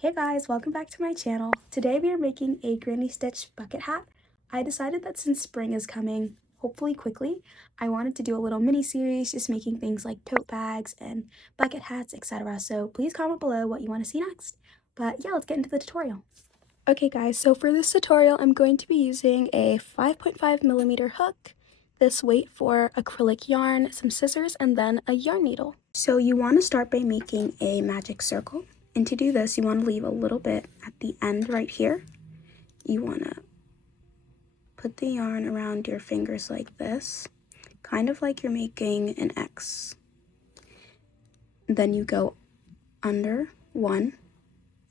Hey guys, welcome back to my channel. Today we are making a granny stitch bucket hat. I decided that since spring is coming, hopefully quickly, I wanted to do a little mini series just making things like tote bags and bucket hats, etc. So please comment below what you want to see next. But yeah, let's get into the tutorial. Okay guys, so for this tutorial I'm going to be using a 5.5mm hook, this weight for acrylic yarn, some scissors, and then a yarn needle. So you want to start by making a magic circle. And to do this, you want to leave a little bit at the end right here. You want to put the yarn around your fingers like this, kind of like you're making an X. Then you go under one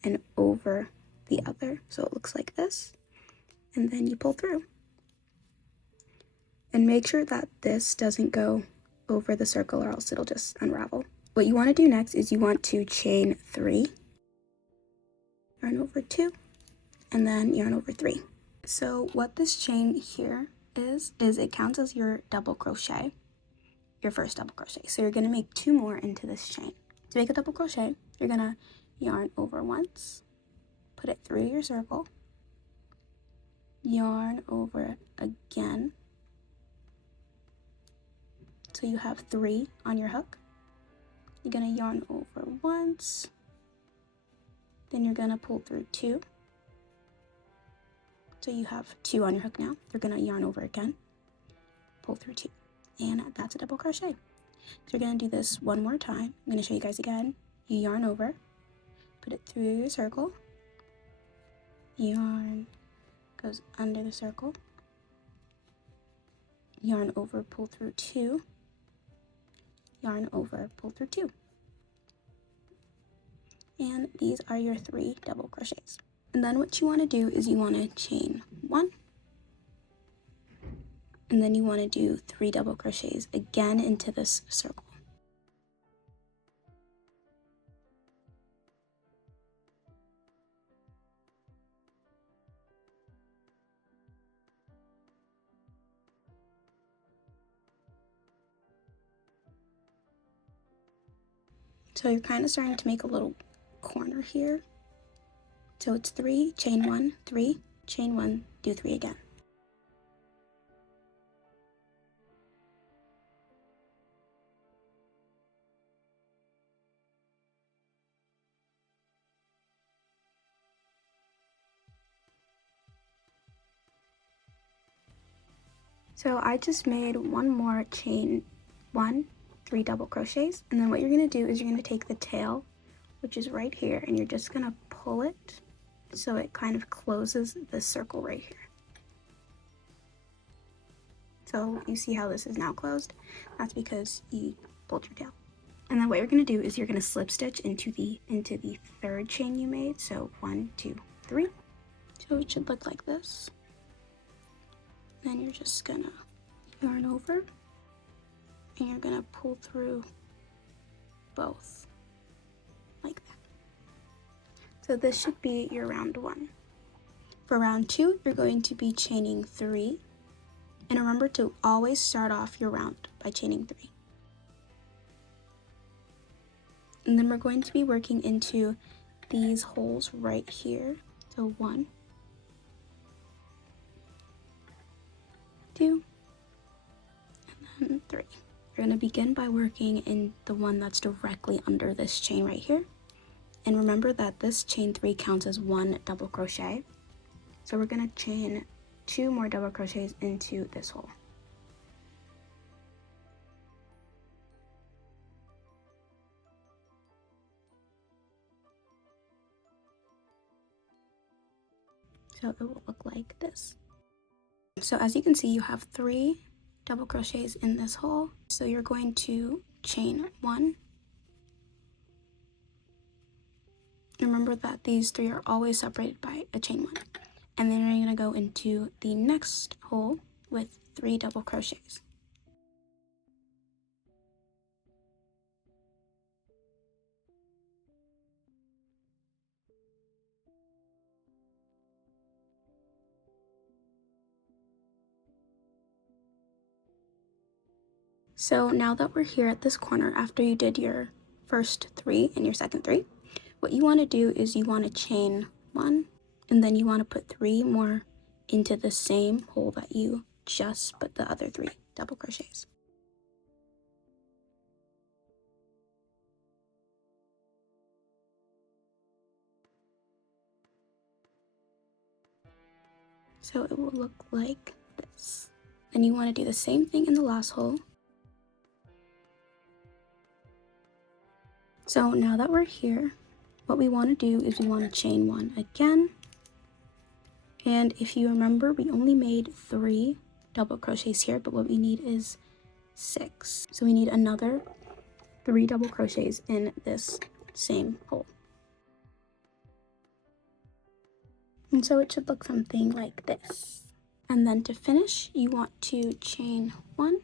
and over the other, so it looks like this. And then you pull through. And make sure that this doesn't go over the circle or else it'll just unravel. What you want to do next is you want to chain 3, yarn over 2, and then yarn over 3. So what this chain here is it counts as your double crochet, your first double crochet. So you're going to make 2 more into this chain. To make a double crochet, you're going to yarn over once, put it through your circle, yarn over again. So you have 3 on your hook. You're going to yarn over once, then you're going to pull through 2. So you have 2 on your hook now. You're going to yarn over again, pull through 2, and that's a double crochet. So you're going to do this one more time. I'm going to show you guys again. You yarn over, put it through your circle, yarn goes under the circle, yarn over, pull through 2, yarn over, pull through 2. And these are your 3 double crochets. And then what you want to do is you want to chain 1, and then you want to do 3 double crochets again into this circle. So you're kind of starting to make a little corner here. So it's 3, chain 1, 3, chain 1, do 3 again. So I just made 1 more chain 1, 3 double crochets, and then what you're going to do is you're going to take the tail, which is right here, and you're just going to pull it so it kind of closes this circle right here. So you see how this is now closed? That's because you pulled your tail. And then what you're going to do is you're going to slip stitch into the 3rd chain you made. So 1, 2, 3. So it should look like this. Then you're just going to yarn over, and you're going to pull through both like that. So this should be your round 1. For round 2, you're going to be chaining 3. And remember to always start off your round by chaining 3. And then we're going to be working into these holes right here. So 1, 2, and then 3. You're going to begin by working in the one that's directly under this chain right here. And remember that this chain 3 counts as 1 double crochet. So we're going to chain 2 more double crochets into this hole. So it will look like this. So as you can see, you have 3 double crochets in this hole. So you're going to chain 1. Remember that these 3 are always separated by a chain 1. And then you're going to go into the next hole with 3 double crochets. So now that we're here at this corner, after you did your first 3 and your second 3, what you want to do is you want to chain 1, and then you want to put 3 more into the same hole that you just put the other 3 double crochets. So it will look like this. Then you want to do the same thing in the last hole. So now that we're here, what we want to do is we want to chain 1 again. And if you remember, we only made 3 double crochets here, but what we need is 6. So we need another 3 double crochets in this same hole. And so it should look something like this. And then to finish, you want to chain 1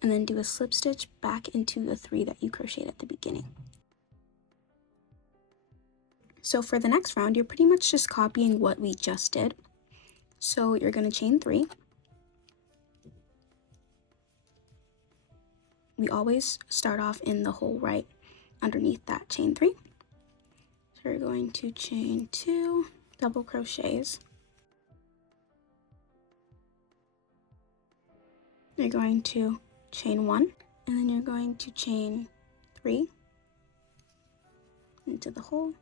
and then do a slip stitch back into the 3 that you crocheted at the beginning. So for the next round, you're pretty much just copying what we just did. So you're going to chain 3. We always start off in the hole right underneath that chain 3. So you're going to chain 2 double crochets. You're going to chain 1, and then you're going to chain 3 into the hole.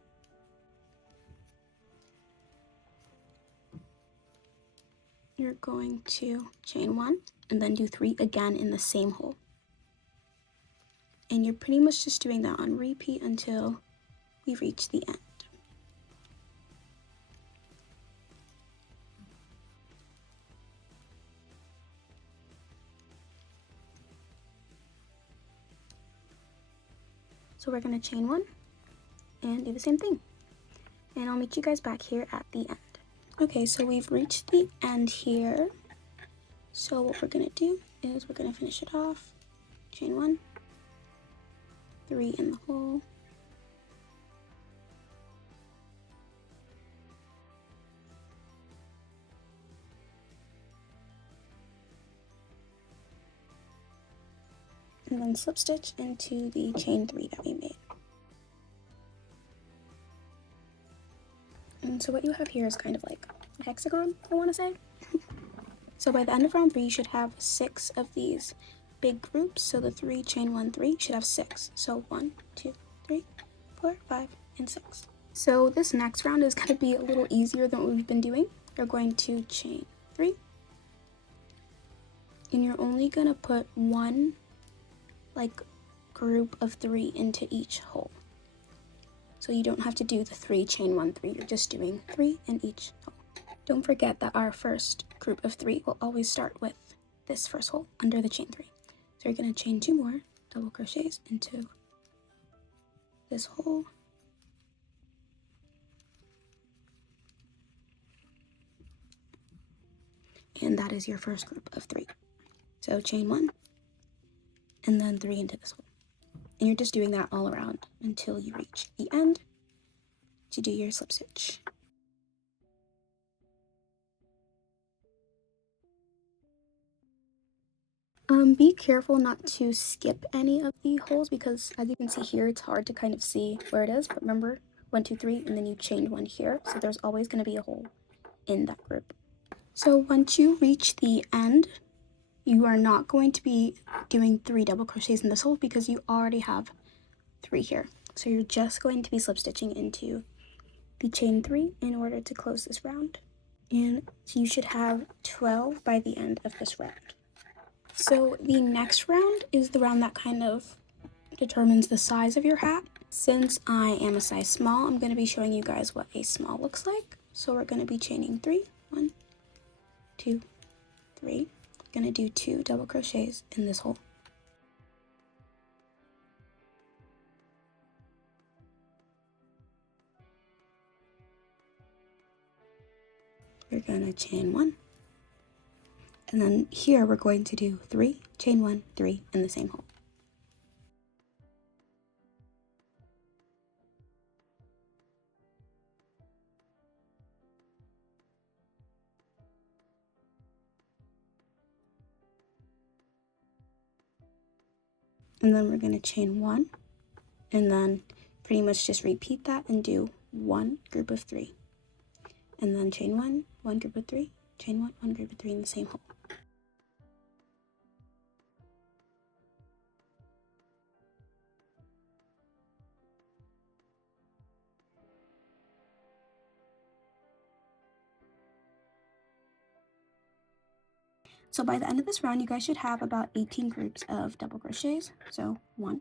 You're going to chain 1 and then do 3 again in the same hole. And you're pretty much just doing that on repeat until we reach the end. So we're going to chain 1 and do the same thing. And I'll meet you guys back here at the end. Okay, so we've reached the end here. So what we're going to do is we're going to finish it off. Chain 1, 3 in the hole. And then slip stitch into the chain 3 that we made. And so what you have here is kind of like a hexagon, I want to say. So by the end of round 3, you should have 6 of these big groups. So the 3 chain 1, 3 should have 6. So 1, 2, 3, 4, 5, and 6. So this next round is going to be a little easier than what we've been doing. You're going to chain 3, and you're only going to put 1 like group of 3 into each hole. So you don't have to do the 3 chain 1, 3. You're just doing 3 in each hole. Don't forget that our first group of 3 will always start with this first hole under the chain 3. So you're going to chain 2 more double crochets into this hole. And that is your first group of 3. So chain 1 and then 3 into this hole. And you're just doing that all around until you reach the end to do your slip stitch. Be careful not to skip any of the holes because as you can see here, it's hard to kind of see where it is. But remember, 1, 2, 3, and then you chained 1 here. So there's always going to be a hole in that group. So once you reach the end, you are not going to be doing 3 double crochets in this hole because you already have 3 here. So you're just going to be slip stitching into the chain 3 in order to close this round. And so you should have 12 by the end of this round. So the next round is the round that kind of determines the size of your hat. Since I am a size small, I'm going to be showing you guys what a small looks like. So we're going to be chaining 3, 1, 2, 3. Going to do 2 double crochets in this hole. We're going to chain 1. And then here we're going to do 3, chain 1, 3 in the same hole. And then we're going to chain 1 and then pretty much just repeat that and do one group of 3. And then chain 1, 1 group of 3, chain 1, 1 group of 3 in the same hole. So by the end of this round, you guys should have about 18 groups of double crochets. So 1,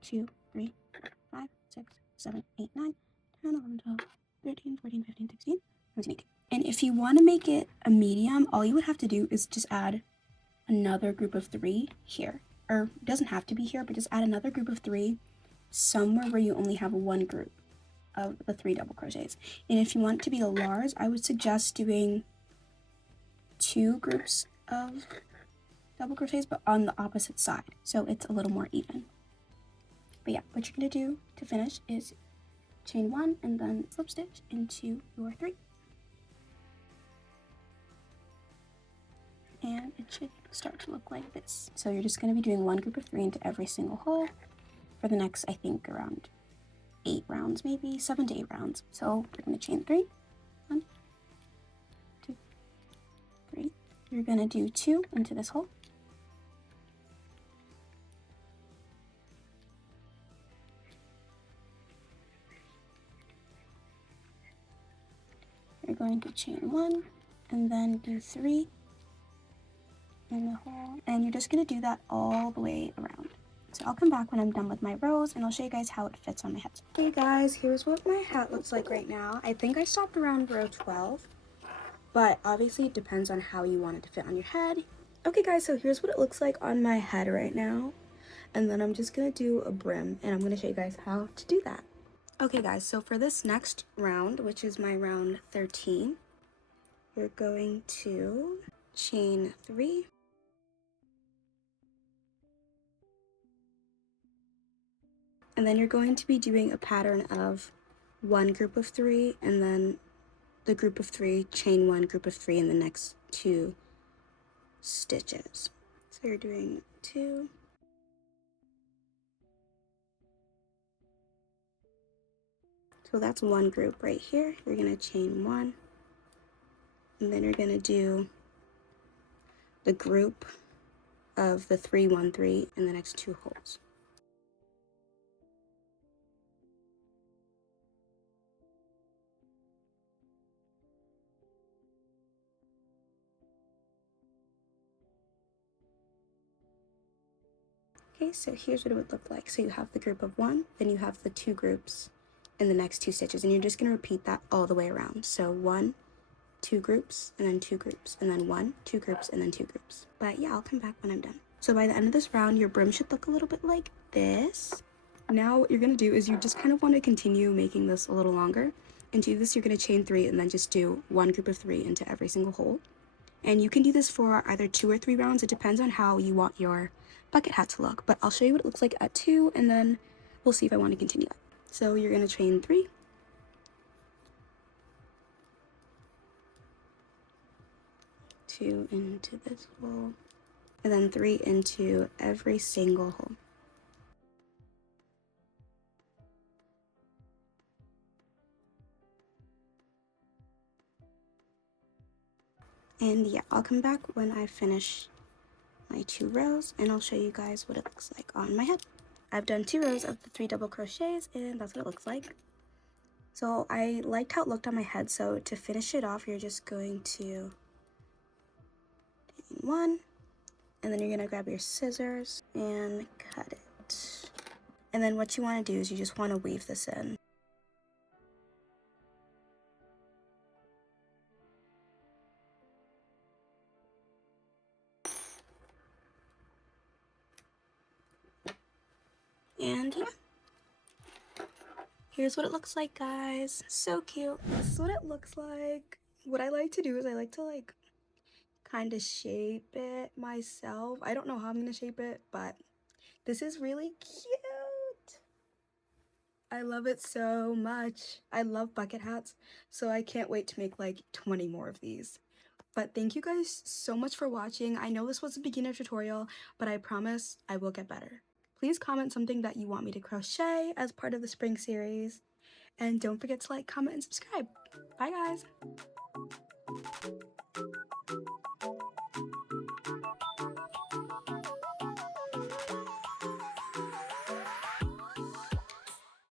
2, 3, 4, 5, 6, 7, 8, 9, 10, 11, 12, 13, 14, 15, 16, 17, 18. And if you want to make it a medium, all you would have to do is just add another group of 3 here. Or it doesn't have to be here, but just add another group of 3 somewhere where you only have one group of the 3 double crochets. And if you want it to be a large, I would suggest doing 2 groups of double crochets but on the opposite side, so it's a little more even. But yeah, what you're going to do to finish is chain 1 and then slip stitch into your 3, and it should start to look like this. So you're just going to be doing 1 group of 3 into every single hole for the next, I think, around 8 rounds, maybe 7 to 8 rounds. So we're going to chain 3, 1, 2, 3. You're going to do 2 into this hole. You're going to chain 1 and then do 3 in the hole. And you're just going to do that all the way around. So I'll come back when I'm done with my rows and I'll show you guys how it fits on my head. Okay guys, here's what my hat looks like right now. I think I stopped around row 12. But obviously it depends on how you want it to fit on your head. Okay guys, so here's what it looks like on my head right now. And then I'm just gonna do a brim and I'm gonna show you guys how to do that. Okay guys, so for this next round, which is my round 13, you're going to chain 3. And then you're going to be doing a pattern of 1 group of 3 and then the group of 3, chain 1 group of 3 in the next 2 stitches. So you're doing 2, so that's 1 group right here. You're going to chain 1 and then you're going to do the group of the 3, 1, 3 in the next 2 holes. Okay, so here's what it would look like. So you have the group of 1, then you have the 2 groups in the next 2 stitches, and you're just going to repeat that all the way around. So 1, 2 groups, and then 2 groups, and then 1, 2 groups, and then 2 groups. But yeah, I'll come back when I'm done. So by the end of this round, your brim should look a little bit like this. Now what you're going to do is you just kind of want to continue making this a little longer. And to do this, you're going to chain 3 and then just do 1 group of 3 into every single hole. And you can do this for either 2 or 3 rounds. It depends on how you want your bucket hat to look. But I'll show you what it looks like at 2, and then we'll see if I want to continue that. So you're going to chain 3. Two into this hole, and then 3 into every single hole. And yeah, I'll come back when I finish my 2 rows and I'll show you guys what it looks like on my head. I've done 2 rows of the 3 double crochets and that's what it looks like. So I liked how it looked on my head, so to finish it off, you're just going to chain 1, and then you're going to grab your scissors and cut it. And then what you want to do is you just want to weave this in. And yeah, here's what it looks like, guys. So cute. This is what it looks like. What I like to do is I like to kind of shape it myself. I don't know how I'm gonna shape it, but this is really cute. I love it so much. I love bucket hats, so I can't wait to make like 20 more of these. But thank you guys so much for watching. I know this was a beginner tutorial, but I promise I will get better. Please comment something that you want me to crochet as part of the spring series. And don't forget to like, comment, and subscribe. Bye guys!